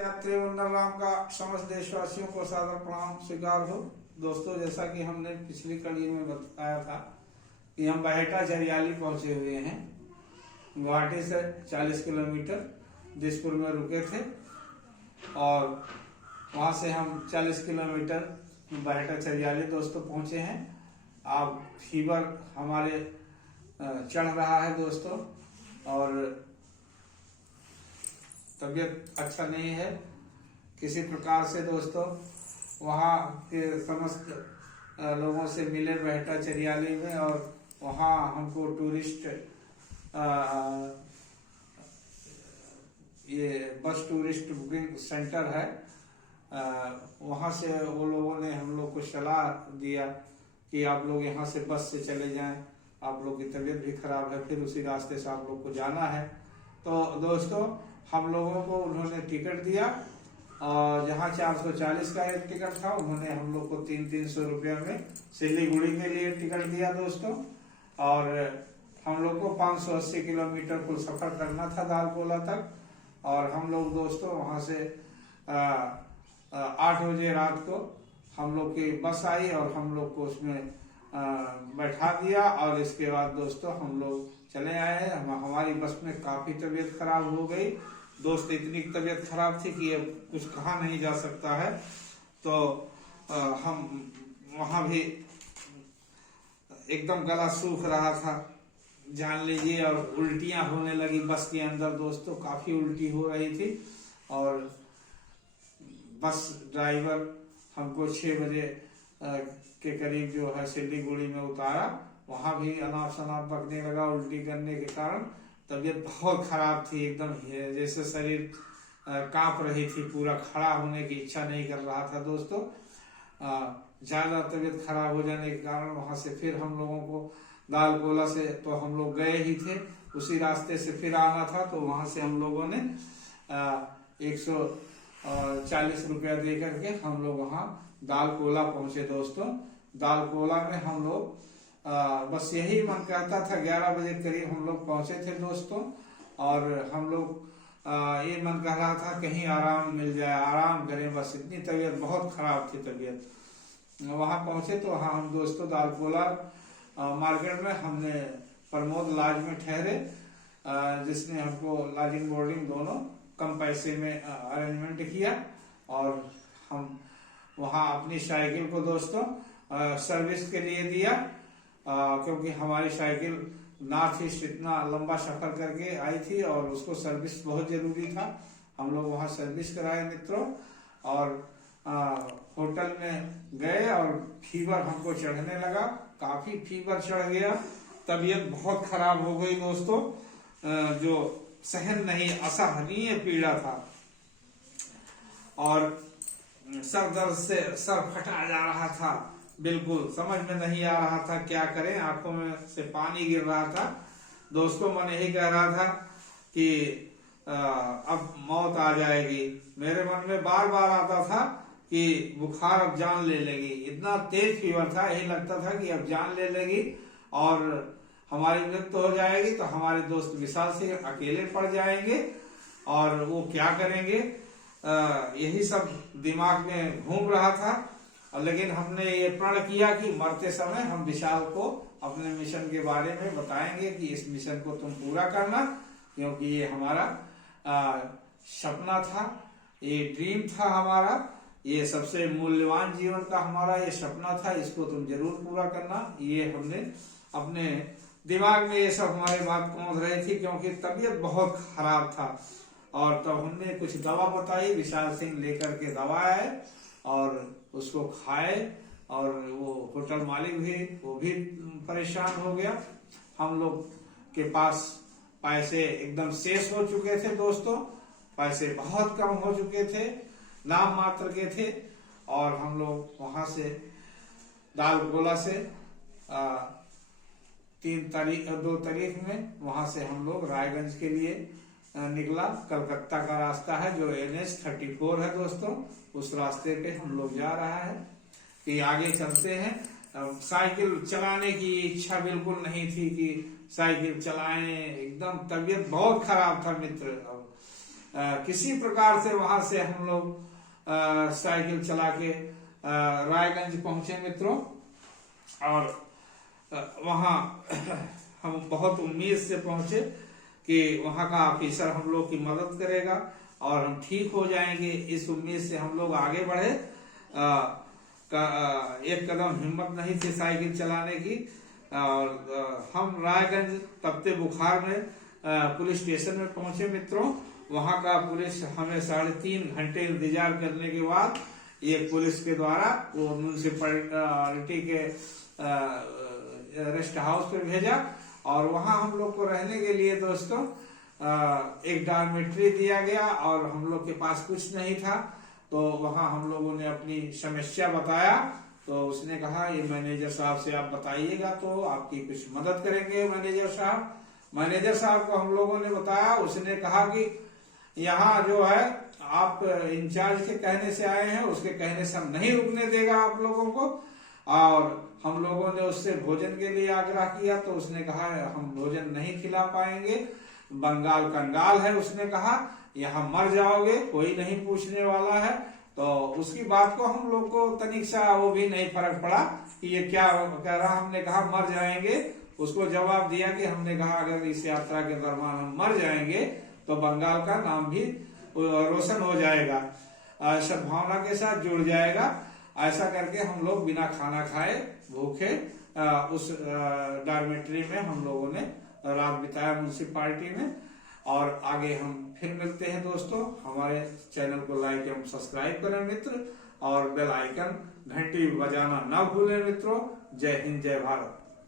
यात्री वंदन राम का समस्त देशवासियों को सादर प्रणाम स्वीकार हो। दोस्तों, जैसा कि हमने पिछली कड़ी में बताया था कि हम बहेटा चरियाली पहुंचे हुए हैं। गुवाहाटी से 40 किलोमीटर दिसपुर में रुके थे और वहां से हम 40 किलोमीटर बहेटा चरियाली दोस्तों पहुंचे हैं। अब फीवर हमारे चढ़ रहा है दोस्तों और तबीयत अच्छा नहीं है किसी प्रकार से। दोस्तों, वहाँ के समस्त लोगों से मिले बहेटा चरियाली में और वहाँ हमको टूरिस्ट ये बस टूरिस्ट बुकिंग सेंटर है, वहाँ से वो लोगों ने हम लोग को सलाह दिया कि आप लोग यहाँ से बस से चले जाएं, आप लोग की तबीयत भी खराब है, फिर उसी रास्ते से आप लोग को जाना है। तो दोस्तों, हम लोगों को उन्होंने टिकट दिया और जहाँ 440 का एक टिकट था, उन्होंने हम लोग को 300 रुपये में सिलीगुड़ी के लिए टिकट दिया दोस्तों। और हम लोग को 580 किलोमीटर कुल सफर करना था दालकोला तक। और हम लोग दोस्तों वहाँ से 8 बजे रात को हम लोग की बस आई और हम लोग को उसमें बैठा दिया और इसके बाद दोस्तों हम लोग चले आए। हमारी बस में काफी तबीयत खराब हो गई दोस्त, इतनी तबीयत खराब थी कि अब कुछ कहा नहीं जा सकता है। तो हम वहां भी एकदम गला सूख रहा था जान लीजिए, और उल्टियां होने लगी बस के अंदर दोस्तों, काफी उल्टी हो रही थी। और बस ड्राइवर हमको 6 बजे के करीब जो है सिलीगुड़ी में उतारा। वहां भी अनाप शनाप बकने लगा उल्टी करने के कारण। तबीयत बहुत खराब थी, एकदम जैसे शरीर कांप रही थी, पूरा खड़ा होने की इच्छा नहीं कर रहा था दोस्तों। ज्यादा तबीयत खराब हो जाने के कारण वहां से फिर हम लोगों को दालकोला से तो हम लोग गए ही थे, उसी रास्ते से फिर आना था। तो वहां से हम लोगों ने 140 रुपया दे करके हम लोग वहां दालकोला पहुंचे दोस्तों। दालकोला में हम लोग बस यही मन कहता था, 11 बजे करीब हम लोग पहुंचे थे दोस्तों। और हम लोग ये मन कह रहा था कहीं आराम मिल जाए, आराम करें, बस इतनी तबीयत बहुत खराब थी तबीयत। वहां पहुंचे तो वहां हम दोस्तों दालकोला मार्केट में हमने प्रमोद लॉज में ठहरे, जिसने हमको लॉजिंग बोर्डिंग दोनों कम पैसे में अरेंजमेंट किया। और हम वहां अपनी साइकिल को दोस्तों सर्विस के लिए दिया, क्योंकि हमारी साइकिल नॉर्थ ईस्ट इतना लंबा सफर करके आई थी और उसको सर्विस बहुत जरूरी था। हम लोग वहां सर्विस कराए मित्रों और होटल में गए और फीवर हमको चढ़ने लगा, काफी फीवर चढ़ गया, तबीयत बहुत खराब हो गई दोस्तों, जो सहन नहीं, असहनीय पीड़ा था। और सर दर्द से सर फटा जा रहा था, बिल्कुल समझ में नहीं आ रहा था क्या करें, आंखों में से पानी गिर रहा था दोस्तों। मन यही कह रहा था कि अब मौत आ जाएगी। मेरे मन में बार बार आता था कि बुखार अब जान ले लेगी, इतना तेज फीवर था, यही लगता था कि अब जान ले लेगी और हमारी मृत्यु हो जाएगी। तो हमारे दोस्त विशाल सिंह अकेले पड़ जाएंगे और वो क्या करेंगे, यही सब दिमाग में घूम रहा था। लेकिन हमने ये प्रण किया कि मरते समय हम विशाल को अपने मिशन के बारे में बताएंगे कि इस मिशन को तुम पूरा करना, क्योंकि ये हमारा सपना था, ये ड्रीम था हमारा, ये सबसे मूल्यवान जीवन का हमारा ये सपना था, इसको तुम जरूर पूरा करना। ये हमने अपने दिमाग में ये सब हमारी बात पहुंच रही थी, क्योंकि तबीयत बहुत खराब था। और तब हमने कुछ दवा बताई, विशाल सिंह लेकर के दवा आए और उसको खाए। और वो होटल मालिक भी, वो भी परेशान हो गया। हम लोग के पास पैसे एकदम शेष हो चुके थे दोस्तों, पैसे बहुत कम हो चुके थे, नाम मात्र के थे। और हम लोग वहां से दालकोला से 2 तारीख में वहां से हम लोग रायगंज के लिए निकला। कलकत्ता का रास्ता है जो NH 34 है दोस्तों, उस रास्ते पे हम लोग जा रहा है कि आगे चलते हैं। साइकिल चलाने की इच्छा बिल्कुल नहीं थी कि साइकिल चलाएं, एकदम तबीयत बहुत खराब था मित्र। किसी प्रकार से वहां से हम लोग साइकिल चला के रायगंज पहुंचे मित्रों। और वहां हम बहुत उम्मीद से पहुंचे कि वहां का ऑफिसर हम लोग की मदद करेगा और हम ठीक हो जाएंगे। इस उम्मीद से हम लोग आगे बढ़े। एक कदम हिम्मत नहीं थी साइकिल चलाने की। और हम रायगंज तपते बुखार में पुलिस स्टेशन में पहुंचे मित्रों। वहां का पुलिस हमें 3.5 घंटे इंतजार करने के बाद एक पुलिस के द्वारा वो म्यूनिसिपैलिटी के रेस्ट हाउस पे भेजा और वहां हम लोग को रहने के लिए दोस्तों एक डॉर्मेट्री दिया गया और हम लोग के पास कुछ नहीं था। तो वहां हम लोगों ने अपनी समस्या बताया तो उसने कहा ये मैनेजर साहब से आप बताइएगा तो आपकी कुछ मदद करेंगे मैनेजर साहब। मैनेजर साहब को हम लोगों ने बताया। उसने कहा कि यहाँ जो है आप इंचार्ज के कहने से आए हैं, उसके कहने से हम नहीं रुकने देगा आप लोगों को। और हम लोगों ने उससे भोजन के लिए आग्रह किया तो उसने कहा हम भोजन नहीं खिला पाएंगे, बंगाल कंगाल है। उसने कहा यहाँ मर जाओगे, कोई नहीं पूछने वाला है। तो उसकी बात को हम लोग को तनिक सा वो भी नहीं फर्क पड़ा कि ये क्या कह रहा। हमने कहा मर जाएंगे। उसको जवाब दिया कि हमने कहा अगर इस यात्रा के दौरान हम मर जाएंगे तो बंगाल का नाम भी रोशन हो जाएगा, सद्भावना के साथ जुड़ जाएगा। ऐसा करके हम लोग बिना खाना खाए भूखे उस डॉर्मेट्री में हम लोगों ने रात बिताया म्यूनिसिपैलिटी में। और आगे हम फिर मिलते हैं दोस्तों। हमारे चैनल को लाइक एवं सब्सक्राइब करें मित्र और बेल आइकन घंटी बजाना ना भूलें मित्रों। जय हिंद, जय भारत।